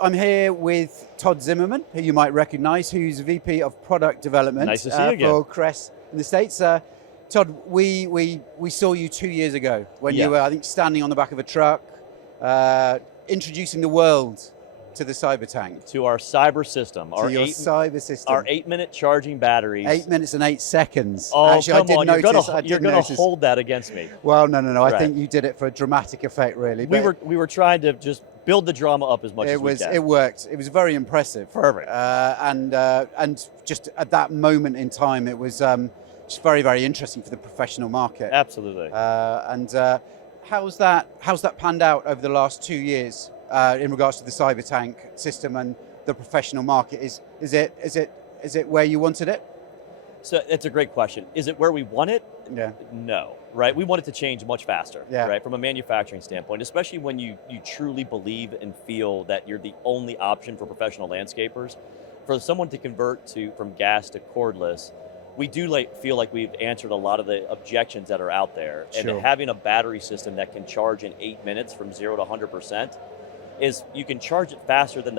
I'm here with Todd Zimmerman, who you might recognize, who's VP of Product Development Nice to see you again. for Kress in the States. Todd, we saw you 2 years ago when you Yes. were, I think, standing on the back of a truck, introducing the world to the cyber tank. To our cyber system, To your cyber system. our 8-minute charging batteries. 8 minutes and 8 seconds. Oh, Actually, come on! You're gonna notice. hold that against me. Well, no. Right. I think you did it for a dramatic effect, really. We were trying to just build the drama up as much as we can. It worked. It was very impressive. Perfect. And just at that moment in time, it was just very, very interesting for the professional market. Absolutely. How's that panned out over the last 2 years in regards to the cyber tank system and the professional market? Is it where you wanted it? So it's a great question. Is it where we want it? Yeah. No, right? We want it to change much faster, Yeah. right? From a manufacturing standpoint, especially when you truly believe and feel that you're the only option for professional landscapers. For someone to convert from gas to cordless, we do feel like we've answered a lot of the objections that are out there. Sure. And having a battery system that can charge in 8 minutes from 0 to 100% is you can charge it faster than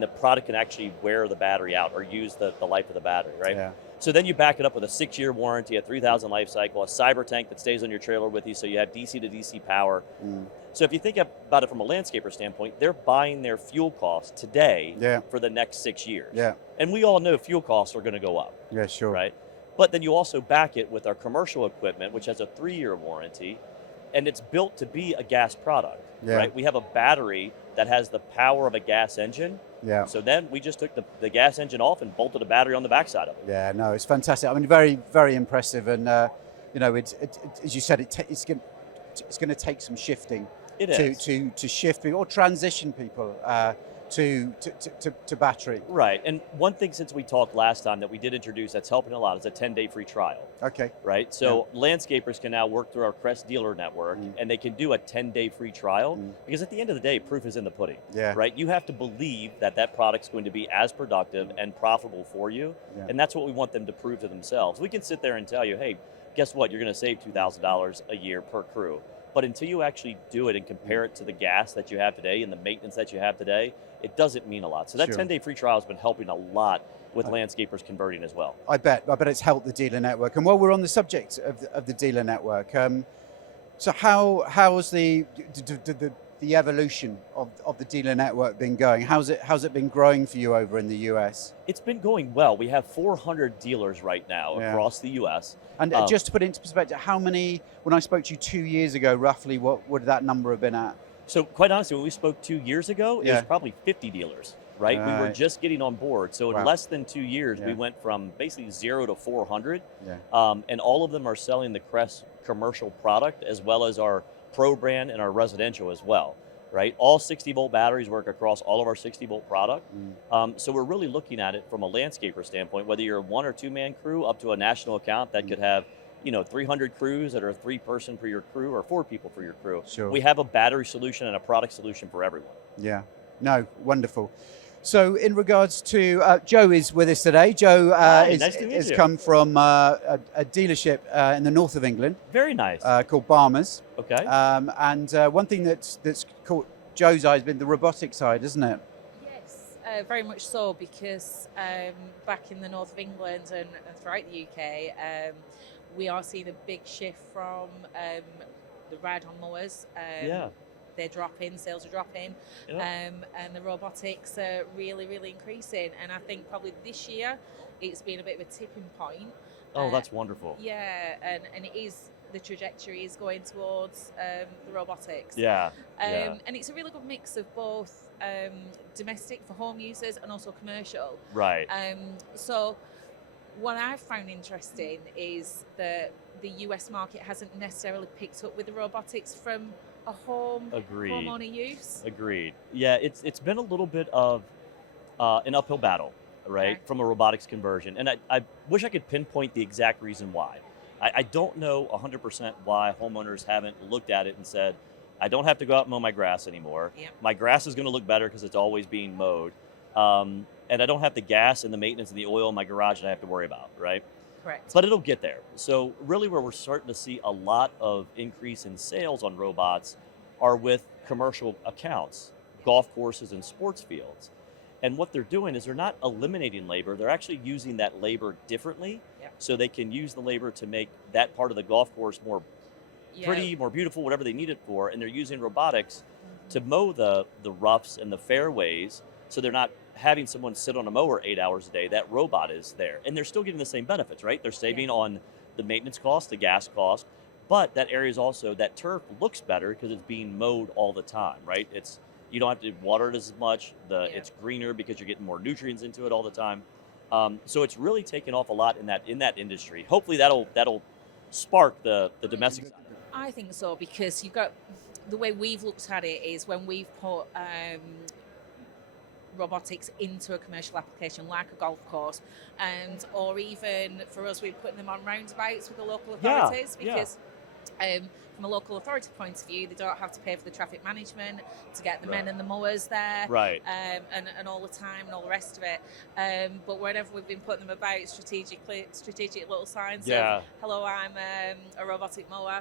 the product can actually wear the battery out or use the life of the battery, right? Yeah. So then you back it up with a 6-year warranty, a 3,000 life cycle, a cyber tank that stays on your trailer with you so you have DC to DC power. So if you think about it from a landscaper standpoint, they're buying their fuel costs today for the next 6 years. Yeah. And we all know fuel costs are going to go up. Yeah, sure. Right? But then you also back it with our commercial equipment, which has a 3-year warranty, and it's built to be a gas product, right? We have a battery that has the power of a gas engine. Yeah. So then we just took the gas engine off and bolted a battery on the backside of it. Yeah, no, it's fantastic. I mean, very, very impressive. And, as you said, it's going to take some shifting to shift people or transition people to battery. Right, and one thing since we talked last time that we did introduce that's helping a lot is a 10-day free trial. Okay. Right, so landscapers can now work through our Kress dealer network and they can do a 10-day free trial because at the end of the day, proof is in the pudding. Yeah. Right, you have to believe that product's going to be as productive and profitable for you, and that's what we want them to prove to themselves. We can sit there and tell you, hey, guess what, you're going to save $2,000 a year per crew. But until you actually do it and compare it to the gas that you have today and the maintenance that you have today, it doesn't mean a lot. So that 10-day free trial has been helping a lot with landscapers converting as well. I bet it's helped the dealer network. And while we're on the subject of the dealer network, so how has the evolution of the dealer network been going? How's it been growing for you over in the US? It's been going well. We have 400 dealers right now across the US. And just to put it into perspective, how many, when I spoke to you 2 years ago, roughly what would that number have been at? So quite honestly, when we spoke 2 years ago, it was probably 50 dealers, right? We were just getting on board. So in less than 2 years, we went from basically 0 to 400. And all of them are selling the Kress commercial product as well as our Pro brand and our residential as well, right? All 60-volt batteries work across all of our 60-volt product. So we're really looking at it from a landscaper standpoint, whether you're a 1 or 2 man crew up to a national account that could have 300 crews that are 3 person for your crew or 4 people for your crew. Sure. We have a battery solution and a product solution for everyone. Yeah, no, wonderful. So in regards to, Jo is with us today. Jo has come from a dealership in the north of England. Very nice. Called Balmer's. Okay. And one thing that's caught Jo's eye has been the robotic side, isn't it? Yes, very much so, because back in the north of England and throughout the UK, we are seeing a big shift from the ride-on mowers. They're dropping, sales are dropping, and the robotics are really, really increasing. And I think probably this year it's been a bit of a tipping point. Oh, that's wonderful. Yeah, and it is, the trajectory is going towards the robotics. Yeah. And it's a really good mix of both domestic for home users and also commercial. Right. So what I've found interesting is that the US market hasn't necessarily picked up with the robotics from a homeowner use. Agreed. Yeah, it's been a little bit of an uphill battle, right, from a robotics conversion. And I wish I could pinpoint the exact reason why. I don't know 100% why homeowners haven't looked at it and said, I don't have to go out and mow my grass anymore. Yep. My grass is going to look better because it's always being mowed. And I don't have the gas and the maintenance and the oil in my garage that I have to worry about, right? Correct. But it'll get there. So really where we're starting to see a lot of increase in sales on robots are with commercial accounts golf courses and sports fields. And what they're doing is they're not eliminating labor, they're actually using that labor differently. So they can use the labor to make that part of the golf course more pretty, more beautiful, whatever they need it for. And they're using robotics to mow the roughs and the fairways, so they're not having someone sit on a mower 8 hours a day. That robot is there. And they're still getting the same benefits, right? They're saving on the maintenance cost, the gas cost, but that area is also, that turf looks better because it's being mowed all the time, right? You don't have to water it as much. It's greener because you're getting more nutrients into it all the time. So it's really taken off a lot in that industry. Hopefully that'll spark the domestic side. I think so, because you've got, the way we've looked at it is when we've put robotics into a commercial application like a golf course, or even for us, we're putting them on roundabouts with the local authorities, because from a local authority point of view, they don't have to pay for the traffic management to get the men and the mowers there, and all the time and all the rest of it. But whenever we've been putting them about strategic little signs of, hello, I'm a robotic mower,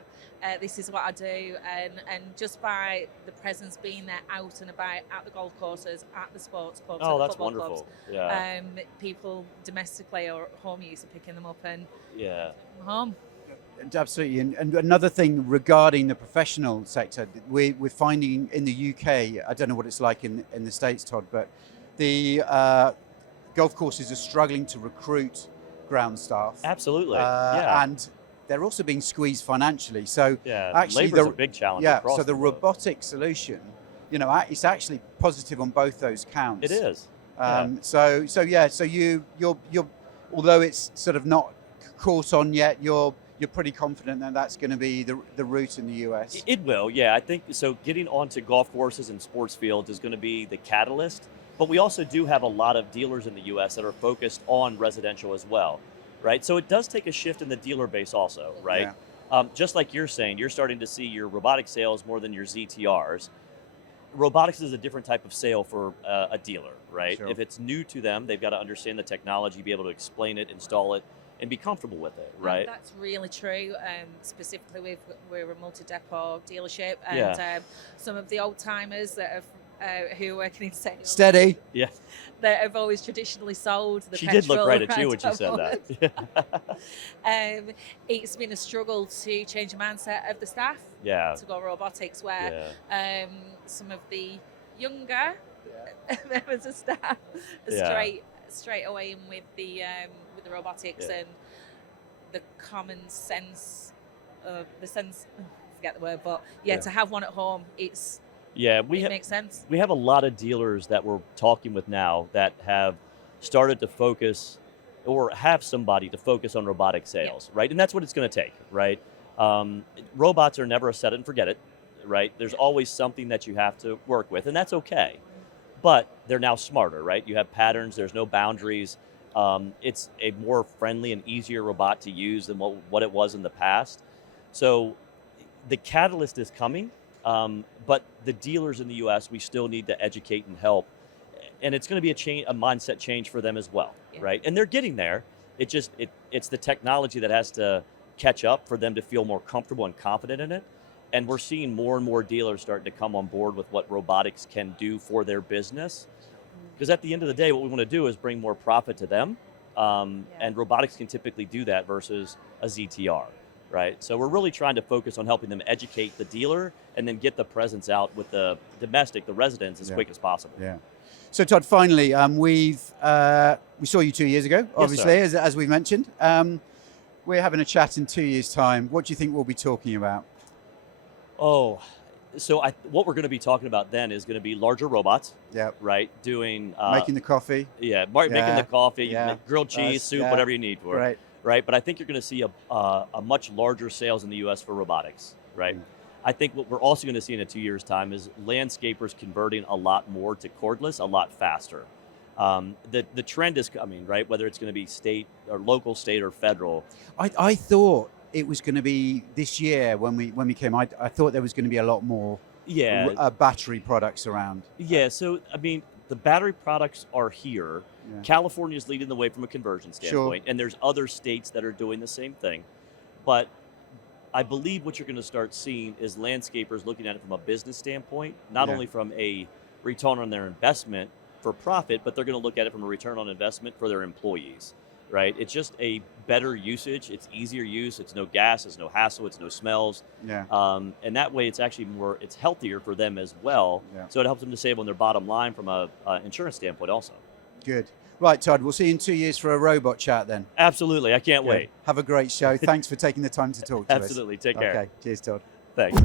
this is what I do, and just by the presence being there out and about at the golf courses, at the sports clubs, at the that's football wonderful. clubs, people domestically or home use are picking them up and home. Absolutely, and another thing regarding the professional sector, we're finding in the UK, I don't know what it's like in the States, Todd, but the golf courses are struggling to recruit ground staff. Absolutely, and they're also being squeezed financially. So actually, labor's a big challenge. So the robotic solution, it's actually positive on both those counts. It is. So you're although it's sort of not caught on yet, you're pretty confident that that's going to be the route in the US? It will, I think so. Getting onto golf courses and sports fields is going to be the catalyst, but we also do have a lot of dealers in the US that are focused on residential as well, right? So it does take a shift in the dealer base also, right? Just like you're saying, you're starting to see your robotic sales more than your ZTRs. Robotics is a different type of sale for a dealer, right? Sure. If it's new to them, they've got to understand the technology, be able to explain it, install it, and be comfortable with it, right? That's really true. Specifically, we're a multi-depot dealership, and some of the old timers that have who are working in sales, steady, that have always traditionally sold the. She petrol did look right at you when she said that. It's been a struggle to change the mindset of the staff. To go robotics, where some of the younger members of staff are straight away in with the robotics and the common sense of forget the word, but to have one at home, it makes sense. We have a lot of dealers that we're talking with now that have started to focus or have somebody to focus on robotic sales, right? And that's what it's going to take, right? Robots are never a set it and forget it, right? There's always something that you have to work with, and that's okay. But they're now smarter, right? You have patterns, there's no boundaries. It's a more friendly and easier robot to use than what it was in the past. So the catalyst is coming, but the dealers in the US, we still need to educate and help. And it's going to be a mindset change for them as well, right? And they're getting there. It's the technology that has to catch up for them to feel more comfortable and confident in it. And we're seeing more and more dealers starting to come on board with what robotics can do for their business. Because at the end of the day, what we want to do is bring more profit to them. And robotics can typically do that versus a ZTR, right? So we're really trying to focus on helping them educate the dealer and then get the presence out with the residents as quick as possible. So Todd, finally, we saw you 2 years ago, obviously, as we mentioned. We're having a chat in 2 years' time. What do you think we'll be talking about? So what we're going to be talking about then is going to be larger robots, right? Doing making the coffee, making the coffee, grilled cheese, soup, whatever you need for it, right? But I think you're going to see a much larger sales in the U.S. for robotics, right? I think what we're also going to see in 2 years' time is landscapers converting a lot more to cordless a lot faster. The trend is coming, right? Whether it's going to be state or local, state or federal. I thought it was going to be this year when we came. I thought there was going to be a lot more battery products around. So I mean, the battery products are here. California is leading the way from a conversion standpoint, and there's other states that are doing the same thing. But I believe what you're going to start seeing is landscapers looking at it from a business standpoint, not only from a return on their investment for profit, but they're going to look at it from a return on investment for their employees, right? It's just a better usage. It's easier use. It's no gas. It's no hassle. It's no smells. Yeah. And that way, it's actually it's healthier for them as well. Yeah. So it helps them to save on their bottom line from a insurance standpoint also. Good. Right, Todd, we'll see you in 2 years for a robot chat then. Absolutely. I can't wait. Have a great show. Thanks for taking the time to talk to us. Absolutely. Take care. Okay. Cheers, Todd. Thanks.